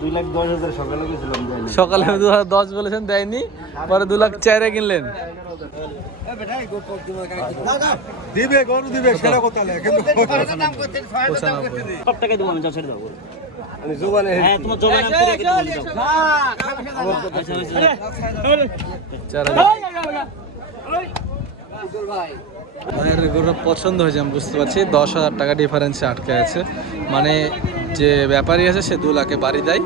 2,10,000 সকালে গেছিলাম, সকালে 2,10 বলেছেন, দেয়নি, পরে 2,04,000 কিনলেন। দিবে গরু দিবে সেটা কথা না, কিন্তু সব টাকা দেবো আমি, যাও ছেড়ে দাও। আমি জোবানে হ্যাঁ তোমার জবান আমি করে দেবো, যাও। ভাইয়ের গরুটা পছন্দ হয়েছে, আমি বুঝতে পারছি। 10,000 টাকা ডিফারেন্সে আটকে আছে, মানে যে ব্যাপারী আছে সে 2 লাখে বাড়ি দেয়,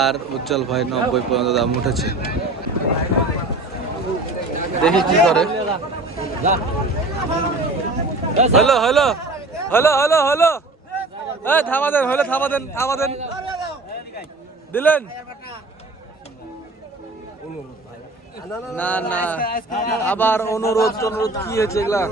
আর উজ্জ্বল ভাই 90 পর্যন্ত দাম উঠেছে। দেখি কি করে। হলো হলো হলো হলো হলো, থামা দেন, হলো থামা দেন, থামা দেন, দিলেন না না, আবার অনুরোধ টনুরোধ কি হয়েছে এগুলা?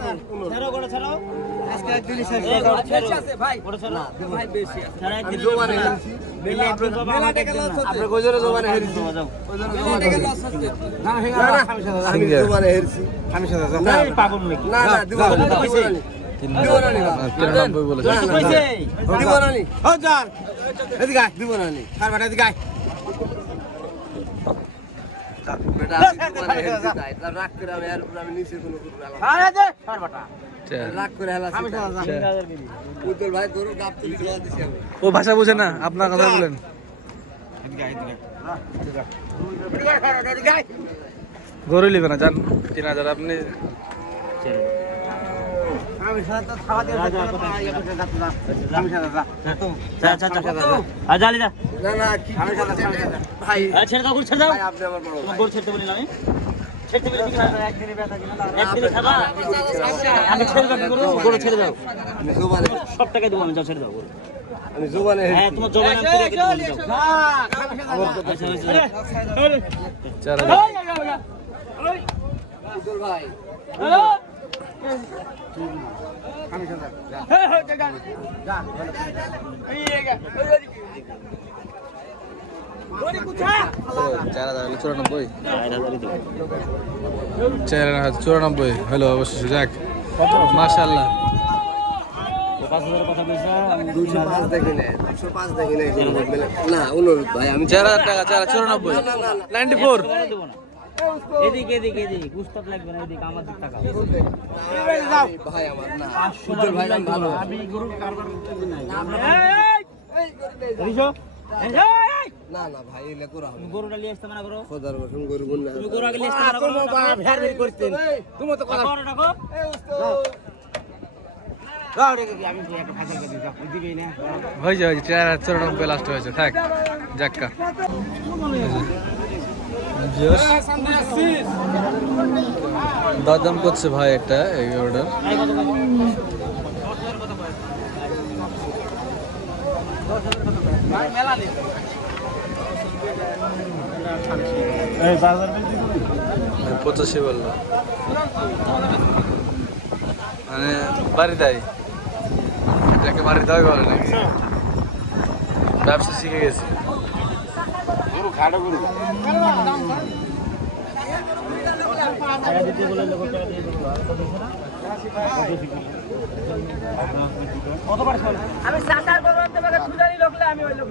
ও ভাষা বুঝে না, আপনার কথা বলেন। গরু নিবে না, যান 3,000 আপনি। ছেড়ে দাও, ছেড়ে দাও, গরু ছেড়তে বলি না আমি, ছেড়তে বলি একদিনে খাবা, আমি ছেড়ে দাও গরু, ছেড়ে দাও, সব টাকা দেবো আমি, যাও ছেড়ে দাও। আমি জোবানে হ্যাঁ তোমার জবান আমি করে দেবো, যাও। চুরানব্বই হলো অবশ্যই, যাক মাশাআল্লাহ। 5,000 কথা বলছ, 205 দেখি না, 205 দেখি না, অনুরোধ ভাই, আমি 4,000 টাকা, 94, 94। দেবো না, এদিকে এদিকে এদিকে গুস্তাব লাগবে না, এদিকে আমার দিক টাকা ভাই আমার না, উজ্জ্বল ভাই নাম ভালো, আমি গরু কারবার করতে নাই। না না ভাই এলে করা হবে, গরুটা নিয়ে আসতে মানা করো, খোদার কসম গরু বল না, তুমি গরু আগে নিয়ে আসতে মানা করো, ভের ভের করতেন তুমি তো কথা করো, ডাকো গাও রে, আমি একটা ফাঁসা করে দিই, দিবেই না, হয়েছে 4,94 লাস্ট হয়েছে, থাক যাক্কা। দাম করছে ভাই একটা এই অর্ডার, এই 5000 85 বললো, মানে বাড়ি দেয়, যাকে বাড়ি দেওয়াই বলে নাকি, ব্যবসা শিখে গেছে। গরু খাড়া গরু আমি চাচার গরু আনতে পারে, খুদারি লোকলে আমি ওই লোক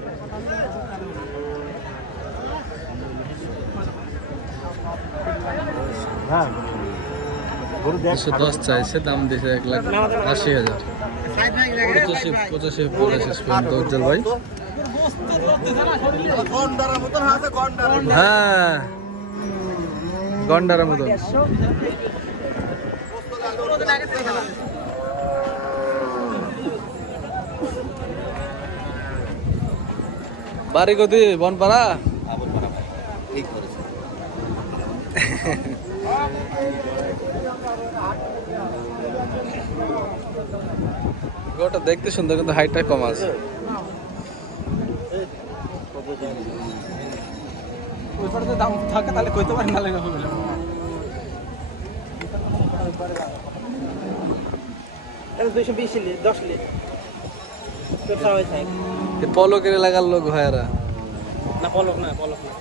210 চাইছে, দাম দিয়েছে 1,80,000। 85 বলে শেষ পর্যন্ত উজ্জ্বল ভাই। হ্যাঁ গন্ডারের মতো, বাড়ি কোথায়? বনপাড়া। গোটা দেখতে সুন্দর, কিন্তু হাইটটা কম আছে। দাম থাকে তাহলে কইতে পারি না, পলকের লাগার লোক ভাইয়ারা, না পলক না, পলক না,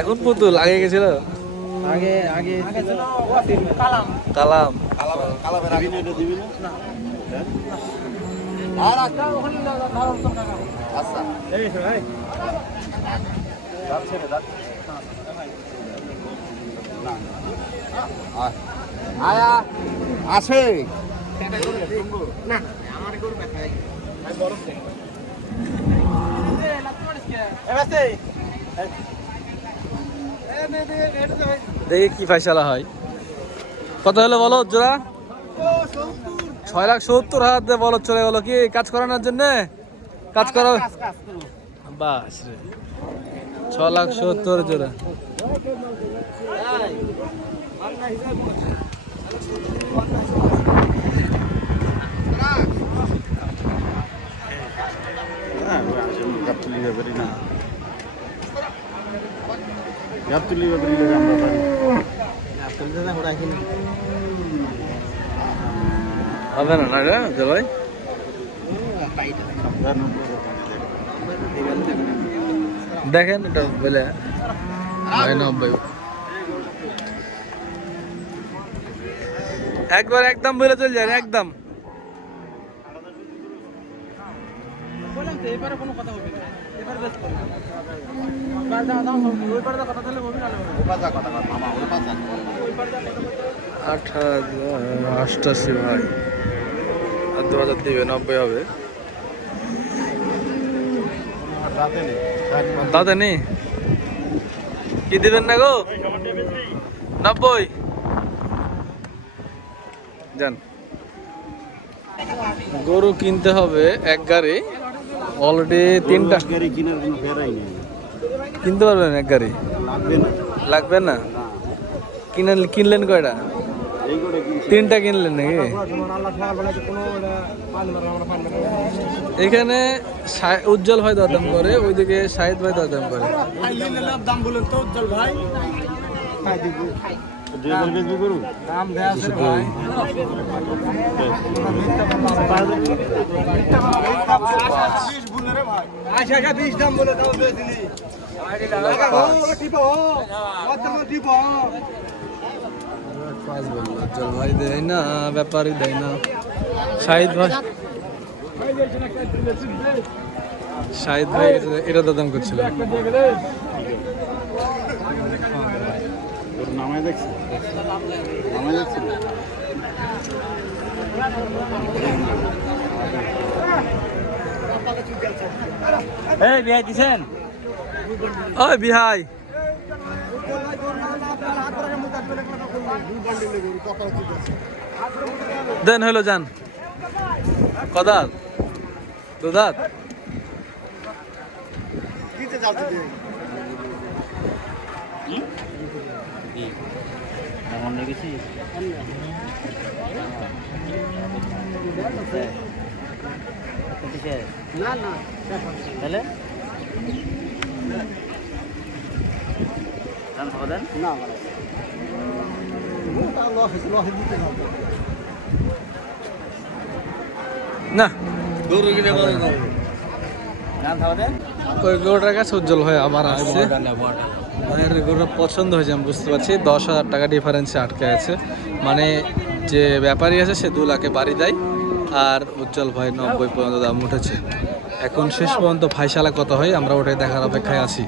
এখন পুতুল, আগে গেছিল আগে আগে কালাম কালাম। আচ্ছা আয়া আছে দেখি কি ফাইসালা হয়। কত হলো বলো জোড়া? 6,70,000 দিয়ে বলো চলে গেলো কি কাজ করানোর জন্য? কাজ করা বাস রে 6,70,000 জোড়া। হবে না না রে ভাই, দেখেন এটা বলে 90 একবার একদম বলে চল যায় একদম। আট হাজার 88 ভাই, আর 2,000 দিবে 90 হবে। দাদা নেই কি দিবেন না গো? 90 যান। গরু কিনতে হবে এক গাড়ি, অলরেডি 3টা গাড়ি কেনার কোনো ফেরাই নেই, কিনতে পারবেন এক গাড়ি? লাগবে না। লাগবে না? কিনলেন কয়টা? এই করে কিনছি 3টা কিনলেন নাকি? এখানে উজ্জ্বল ভাই দরদাম করে, ওইদিকে শাহিদ ভাই দরদাম করে। দাম বলেন তো উজ্জ্বল ভাই। করুন পাঁচ বললো উজ্জ্বল ভাই দেয় না, ব্যাপারই দেয় না। শাহিদ ভাই এটা দরদাম করছিল। নামায় দেখছি, নামায় দেখছি এই বিয়াই দিছেন? ওই বিহাই দেন হলো যান। কদাত দুদাত এমন লেগেছি না না তাহলে না না গরু কিনে বলে না ওই গরুটার কাছে উজ্জ্বল ভাই আমার আসছে। ভাইয়ের গরুটা পছন্দ হয়েছে আমি বুঝতে পারছি, 10,000 টাকা ডিফারেন্সে আটকে আছে। মানে যে ব্যাপারী আছে সে 2 লাখে বাড়ি দেয়, আর উজ্জ্বল ভাই 90 পর্যন্ত দাম উঠেছে। এখন শেষ পর্যন্ত ফাইসালা কত হয় আমরা ওটাই দেখার অপেক্ষায় আছি।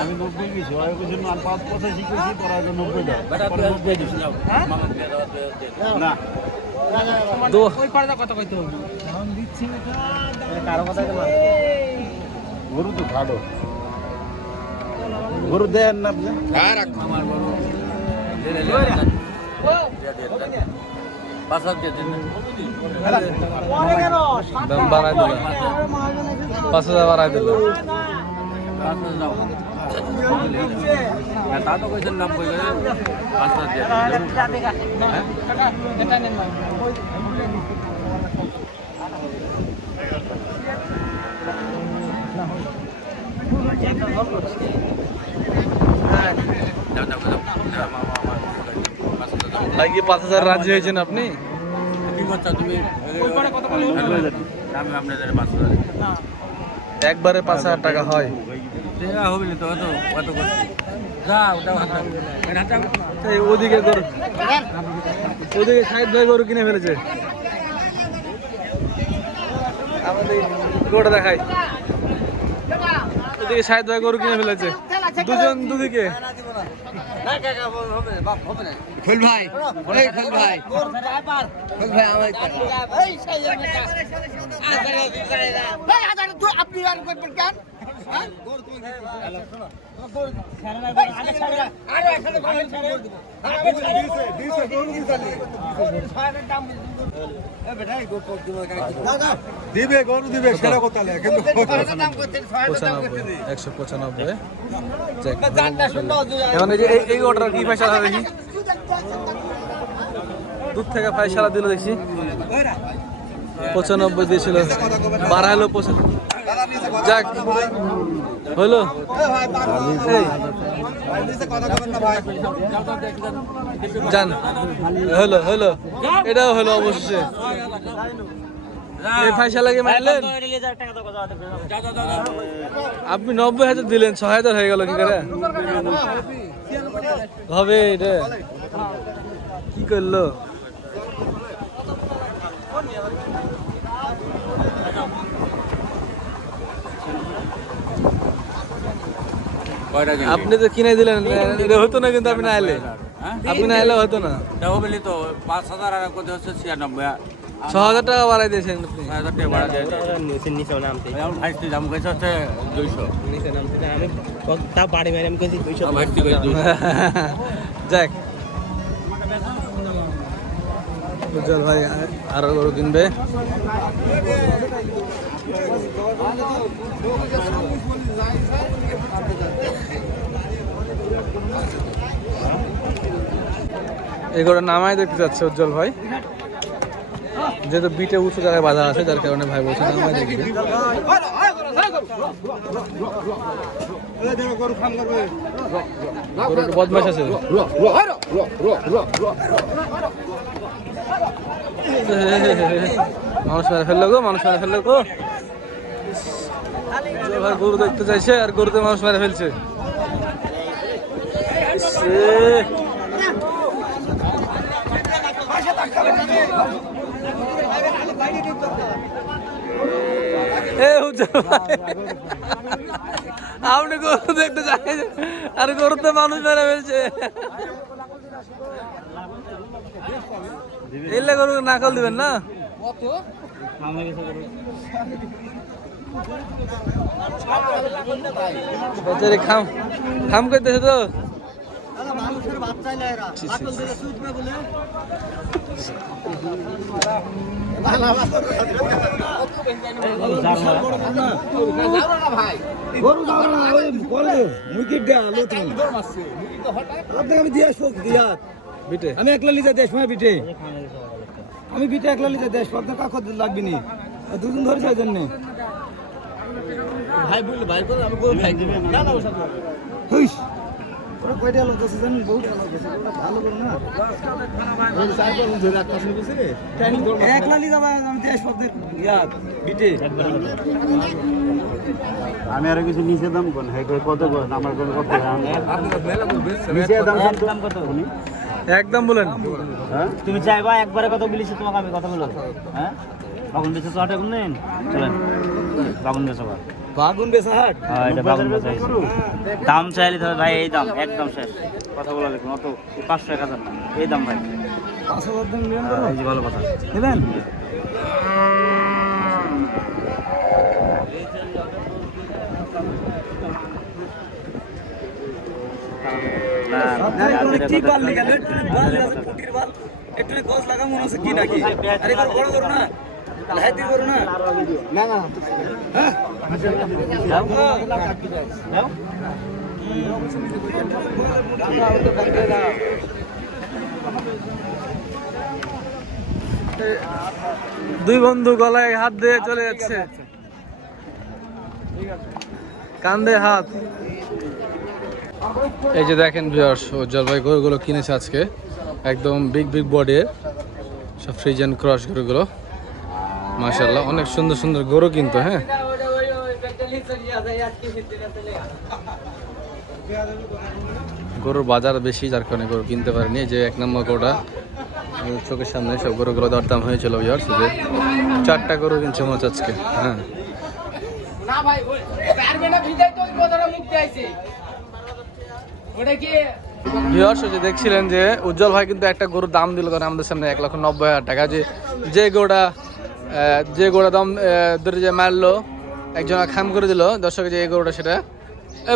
আমি 90 গেছি, ওই কিছু না 85 গেছি, পরে 90 দাও না গরু তো ভালো, গরু দেন না আপনি? দাম বাড়াই দিল, 5,000 বাড়াই দিল। ভাই কি 5,000 রাজি হয়েছেন আপনি? একবারে 5,000 টাকা হয়। এই ওদিকে গরু, ওদিকে সাইদ ভাই গরু কিনে ফেলেছে। আমাদের গরুটা দেখাই, ওদিকে সাইদ ভাই গরু কিনে ফেলেছে, দুজন দুদিকে। খোল ভাই, এই খোল ভাই, খোল ভাই আমার আপনি আর করবেন কেন? দিবে গরু দিবে সেটা কথা নেই কিন্তু 195 এখন এই অর্ডার কি পয়সা দেখি, দুধ থেকে পয়সা দিল দেখছি 95 দিয়েছিল, বাড়াইলো 95। যাক হইলো, জান হলো হলো, এটাও হলো অবশ্যই। এই পয়সা লাগে মারলেন আপনি, 90,000 দিলেন, 6,000 হয়ে গেল কি করে হবে? এটা কি করলো? আপনি তো কিনে দিলেন, এটা হতো না কিন্তু আপনি না এলে, আপনি না এলে হতো না। 6,000 টাকা বাড়াই দিয়েছেন আপনি। যাক উজ্জ্বল ভাই আরো গরু কিনবে। এই গরুটা নামাই দেখতে যাচ্ছে উজ্জ্বল ভাই, যেহেতু বিটে উঁচু জায়গায় বাধা আছে, যার কারণে ভাই বলছে নামাই দেখবে। গরুটা বদমাশ আছে, মানুষ মেরে ফেললো গো, মানুষ মেরে ফেললো গো। ভাই গরু দেখতে চাইছে আর গরুতে মানুষ মেরে ফেলছে। আপনি গরু দেখতে চাইছেন আর গরুতে মানুষ মেরে ফেলছে। এলে গরু নাকল দিবেন না, বেচারি খাম খাম করতেছে তো। আমি একলা লিজা দেশ বিটে, আমি বিটে একলা লিজা দেশ, আপনার কাকত লাগবে নি, দুজন ধরেছে ওই জন্য ভাই বললে ভাই করে আমি ভাই দিবেন না না হুইস ওরা কয়টা লোক আছে জানেন, বহুত লোক আছে, ভালো করে না ওই সাইকেল ধরে একটা শুরু করছে রে একলা লিজা আমি দেশ আপনার বিটে। আমি আর কিছু নিচে দাম কোন হে কত কোন আমার কোন কত নিচে দাম কত উনি একদম বলেন। হ্যাঁ তুমি চাইবা একবারে কত বলেছি তোমাকে আমি কথা বললাম। হ্যাঁ বাগুন বেচে 100 টাকা নেন, চলেন বাগুন বেচো। বাগুন বেচা হাট, হ্যাঁ এটা বাগুন বেচা, দাম চাইলে তবে ভাই এই দাম একদম শেষ, কথা বলা দেখুন অত 500-1000 না, এই দাম ভাই 500 দাম নিবেন, এই যে ভালো কথা নেবেন। কি বাল নিগেল বাল আছে, ফুটির বাল একটু গজ লাগা মনে হচ্ছে কি নাকি? আরে বড় করো না, লাইতি করো না না না হ্যাঁ যাও যাও দুই বন্ধু গলায় হাত দিয়ে চলে যাচ্ছে, কান্দে হাত। এই যে দেখেন ভিউয়ার্স, উজ্জ্বল ভাই গরুগুলো কিনেছে আজকে, একদম বিগ বিগ বডির সব ফ্রিজিয়ান ক্রস গরুগুলো, মাশাআল্লাহ অনেক সুন্দর সুন্দর গরু কিন্তু। হ্যাঁ গরুর বাজার বেশি, যার কারণে গরু কিনতে পারিনি। যে 1 নম্বর গরুটা চোখের সামনে সব গরুগুলো দরদাম হয়েছিল ভিউয়ার্স। যে 4টা গরু কিনছে মনে হচ্ছে আজকে। হ্যাঁ ভিউয়ার্স, যে দেখছিলেন যে উজ্জ্বল ভাই কিন্তু একটা গরুর দাম দিল কারণ আমাদের সামনে 1,90,000 টাকা। যে গরুটা দাম ধরে যে মারলো একজন খাম করে দিল দর্শক, যে এই গরুটা সেটা।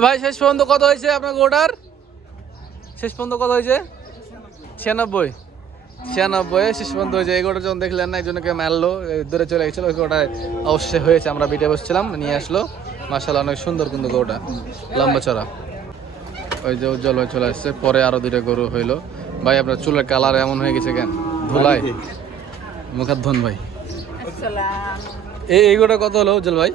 ভাই শেষ পর্যন্ত কত হয়েছে আপনার গরুটার? শেষ পর্যন্ত কত হয়েছে? 96 শেষ পর্যন্ত হয়েছে। এই গরুটা যখন দেখলেন না একজনকে মারলো, দূরে চলে গেছিলো, ওই গরুটা অবশ্যই হয়েছে। আমরা বিটে বসছিলাম, নিয়ে আসলো, মাশাআল্লাহ অনেক সুন্দর কিন্তু গরুটা, লম্বা চড়া। ওই যে উজ্জ্বল ভাই চলে আসছে, পরে আরো 2টা গরু হইলো। ভাই আপনার চুলের কালার এমন হয়ে গেছে কেন? ধুলাই মুখাধ্যন ভাই। এই গরুটা কত হলো উজ্জ্বল ভাই?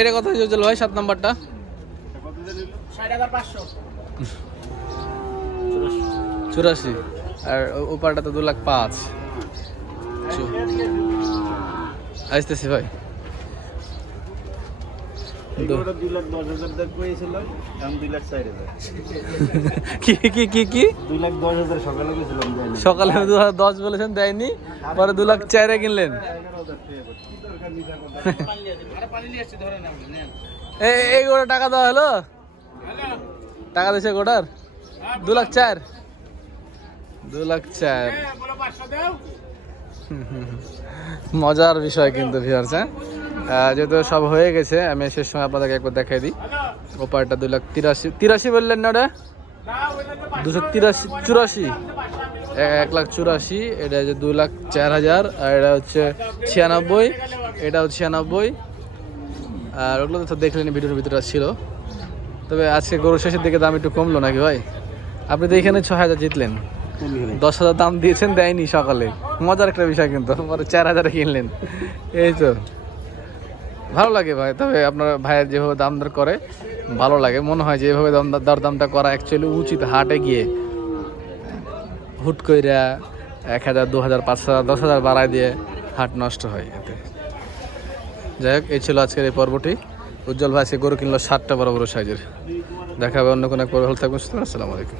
এটা কত হয়েছে উজ্জ্বল ভাই 7 নাম্বারটা? 84। আর ওপারটা তো 2,05,000। আসতেছি ভাই। 2,10,000 কইছিলাম, দাম 2,04,000। কি 2,10,000 সকালে কইছিলাম, সকালে 10 বলেছেন, দেয়নি, পরে 2,04,000 কিনলেন। এই গোটা টাকা দেওয়া হলো? টাকা দিয়েছে গোটার 2,04,000? 2,04,000 মজার বিষয় কিন্তু ভিউয়ার্স। যেহেতু সব হয়ে গেছে, আমি শেষ সময় আপনাদেরকে একবার দেখাই দিই। ওপারটা 2,83,000 বললেন না? ওটা 2,84,000। 1,84,000। এটা হচ্ছে 2,04,000। আর এটা হচ্ছে 96। এটা হচ্ছে 96। আর ওগুলো তো দেখলেন ভিডিওর ভিতরে ছিল। তবে আজকে গরু শেষের দিকে দাম একটু কমলো নাকি ভাই? আপনি তো এখানে 6,000 জিতলেন, 10,000 দাম দিয়েছেন, দেয়নি সকালে। মজার একটা বিষয় কিন্তু, পরে 4,000 কিনলেন। এই তো ভালো লাগে ভাই। তবে আপনার ভাইয়ের যেভাবে দাম দর করে ভালো লাগে, মনে হয় যে এভাবে দরদামটা করা অ্যাকচুয়ালি উচিত। হাটে গিয়ে হুট কইরা 1,000, 2,000, 5,000, 10,000 বাড়ায় দিয়ে হাট নষ্ট হয় এতে। যাই হোক, এই ছিল আজকের এই পর্বটি। উজ্জ্বল ভাই আজকে গরু কিনলো 7টা বড় বড় সাইজের। দেখা হবে অন্য কোনো এক পর্ব। ভালো থাকবেন, আসসালামু আলাইকুম।